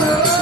Música